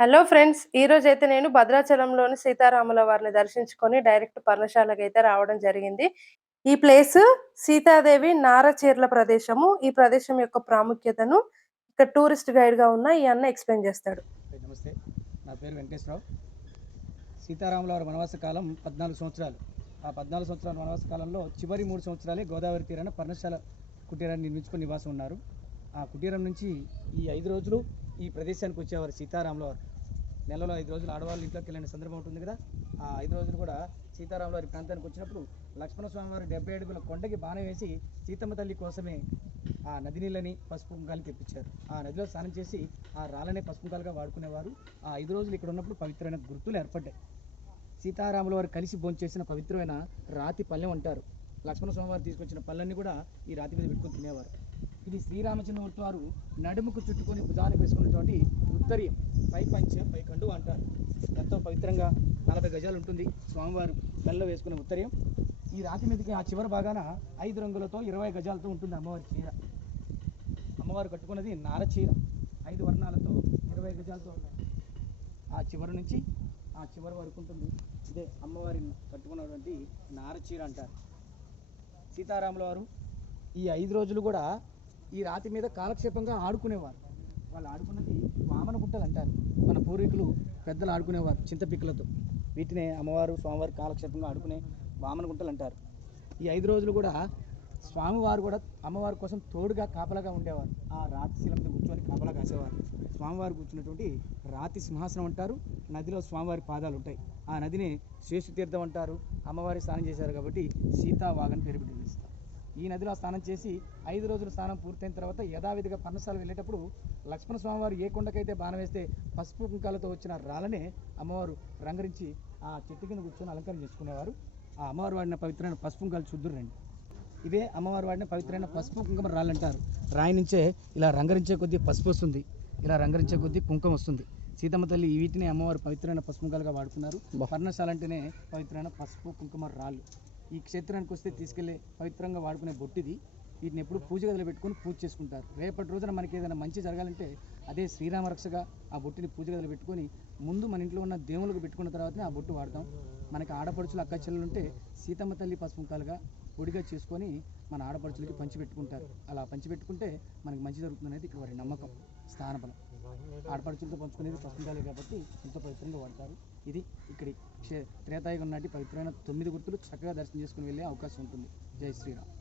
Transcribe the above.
Hello friends! ఈరోజైతే నేను భద్రాచలంలోని సీతారాముల వారిని దర్శించుకొని డైరెక్ట్ పర్ణశాలకైతే రావడం జరిగింది. ఈ ప్లేసు సీతాదేవి నారచీరల ప్రదేశము. ఈ ప్రదేశం యొక్క ప్రాముఖ్యతను ఇక్కడ టూరిస్ట్ గైడ్‌గా ఉన్న ఈ అన్న ఎక్స్‌ప్లెయిన్ చేస్తాడు. నమస్తే, నా పేరు వెంకటేశ్వరరావు. సీతారాముల వారి వనవాస కాలం 14 సంవత్సరాలు. ఆ 14 సంవత్సరాల వనవాస కాలంలో చివరి 3 సంవత్సరాలే గోదావరి తీరాన పర్ణశాల కుటీరాన్ని నిర్మించుకొని నివాసం ఉన్నారు. ఆ కుటీరం నుంచి ఈ 5 రోజులు ఈ ప్రదేశానికి వచ్చేవారు సీతారాముల వారు. నెలలో 5 రోజులు ఆడవాళ్ళు ఇంట్లోకి వెళ్ళిన సందర్భం ఉంటుంది కదా. ఆ 5 రోజులు కూడా సీతారాముల వారి ప్రాంతానికి వచ్చినప్పుడు లక్ష్మణ స్వామి వారు 70 అడుగుల కొండకి బాణం వేసి సీతమ్మ తల్లి కోసమే ఆ నది నీళ్ళని పసుపు కుంకాలు తెప్పించారు. ఆ నదిలో స్నానం చేసి ఆ రాళ్ళనే పసుపు కుంకాలుగా వాడుకునేవారు. ఆ 5 రోజులు ఇక్కడ ఉన్నప్పుడు పవిత్రమైన గుర్తులు ఏర్పడ్డాయి. సీతారాముల వారు కలిసి భోంచేసిన పవిత్రమైన రాతి పళ్ళెం అంటారు. లక్ష్మణ స్వామి వారు తీసుకొచ్చిన పళ్ళన్నీ కూడా ఈ రాతి మీద పెట్టుకొని తినేవారు. ఇది శ్రీరామచంద్రమూర్తి వారు నడుముకు చుట్టుకొని భుజానికి వేసుకున్నటువంటి ఉత్తరీయం, పై పంచ, పై కండువ అంటారు. ఎంతో పవిత్రంగా 40 గజాలు ఉంటుంది స్వామివారు మెల్ల వేసుకునే ఉత్తరీయం. ఈ రాతి మీదకి ఆ చివరి భాగాన 5 రంగులతో 20 గజాలతో ఉంటుంది అమ్మవారి చీర. అమ్మవారు కట్టుకున్నది నార చీర, 5 వర్ణాలతో 20 గజాలతో ఉన్నాయి. ఆ చివరి నుంచి ఆ చివరి వరకు ఉంటుంది. ఇదే అమ్మవారి కట్టుకున్నటువంటి నార చీర అంటారు. సీతారాముల వారు ఈ 5 రోజులు కూడా ఈ రాతి మీద కాలక్షేపంగా ఆడుకునేవారు. వాళ్ళు ఆడుకున్నది వామన గుట్టలు అంటారు. మన పూర్వీకులు పెద్దలు ఆడుకునేవారు చింతపిక్కలతో. వీటినే అమ్మవారు స్వామివారు కాలక్షేపంగా ఆడుకునే వామన గుట్టలు అంటారు. ఈ 5 రోజులు కూడా స్వామివారు కూడా అమ్మవారి కోసం తోడుగా కాపలాగా ఉండేవారు. ఆ రాతి శిల మీద కూర్చొని కాపలా కాసేవారు. స్వామివారు కూర్చున్నటువంటి రాతి సింహాసనం అంటారు. నదిలో స్వామివారి పాదాలు ఉంటాయి. ఆ నదిని శేషుతీర్థం అంటారు. అమ్మవారి స్నానం చేశారు కాబట్టి సీతావాగని పేరు పెట్టి పిలుస్తారు. ఈ నదిలో స్నానం చేసి 5 రోజులు స్నానం పూర్తయిన తర్వాత యథావిధిగా పర్ణశాల వెళ్ళేటప్పుడు లక్ష్మణ స్వామివారు ఏ కొండకైతే బాణం వేస్తే పసుపు కుంకాలతో వచ్చిన రాళ్ళనే అమ్మవారు రంగరించి ఆ చెట్టు కింద కూర్చొని అలంకరణ చేసుకునేవారు. ఆ అమ్మవారు వాడిన పవిత్రమైన పసుపు కుంకాలు చూద్దురు రండి. ఇవే అమ్మవారు వాడిన పవిత్రమైన పసుపు కుంకుమ రాళ్ళు అంటారు. రాయి నుంచే ఇలా రంగరించే కొద్దీ పసుపు వస్తుంది, ఇలా రంగరించే కొద్దీ కుంకుమ వస్తుంది. సీతమ్మ తల్లి వీటిని అమ్మవారు పవిత్రమైన పసుపు కుంకాలుగా వాడుకున్నారు. పర్ణశాల అంటేనే పవిత్రమైన పసుపు కుంకుమ రాళ్ళు. ఈ క్షేత్రానికి వస్తే తీసుకెళ్లే పవిత్రంగా వాడుకునే బొట్టిది. వీటిని ఎప్పుడు పూజ గదిలో పెట్టుకొని పూజ చేసుకుంటారు. రేపటి రోజున మనకి ఏదైనా మంచి జరగాలంటే అదే శ్రీరామ రక్షగా ఆ బొట్టిని పూజ గదిలో పెట్టుకొని ముందు మన ఇంట్లో ఉన్న దేవుళ్ళకు పెట్టుకున్న తర్వాతనే ఆ బొట్టు వాడతాం. మనకి ఆడపడుచులు అక్క చెల్లెలు ఉంటే సీతమ్మ తల్లి పసుపు కుంకాలుగా పొడిగా చేసుకొని మన ఆడపడుచులకి పంచిపెట్టుకుంటారు. అలా పంచిపెట్టుకుంటే మనకి మంచి జరుగుతుంది అనేది ఇక్కడ వారి నమ్మకం, స్థానబలం. ఆడపడుచులతో పంచుకునేది పసుపు కుంకాలే కాబట్టి ఎంతో పవిత్రంగా వాడతారు. ఇది ఇక్కడి త్రేతాయుగం నాటి పవిత్రమైన 9 గుర్తులు చక్కగా దర్శనం చేసుకుని వెళ్ళే అవకాశం ఉంటుంది. జై శ్రీరామ్.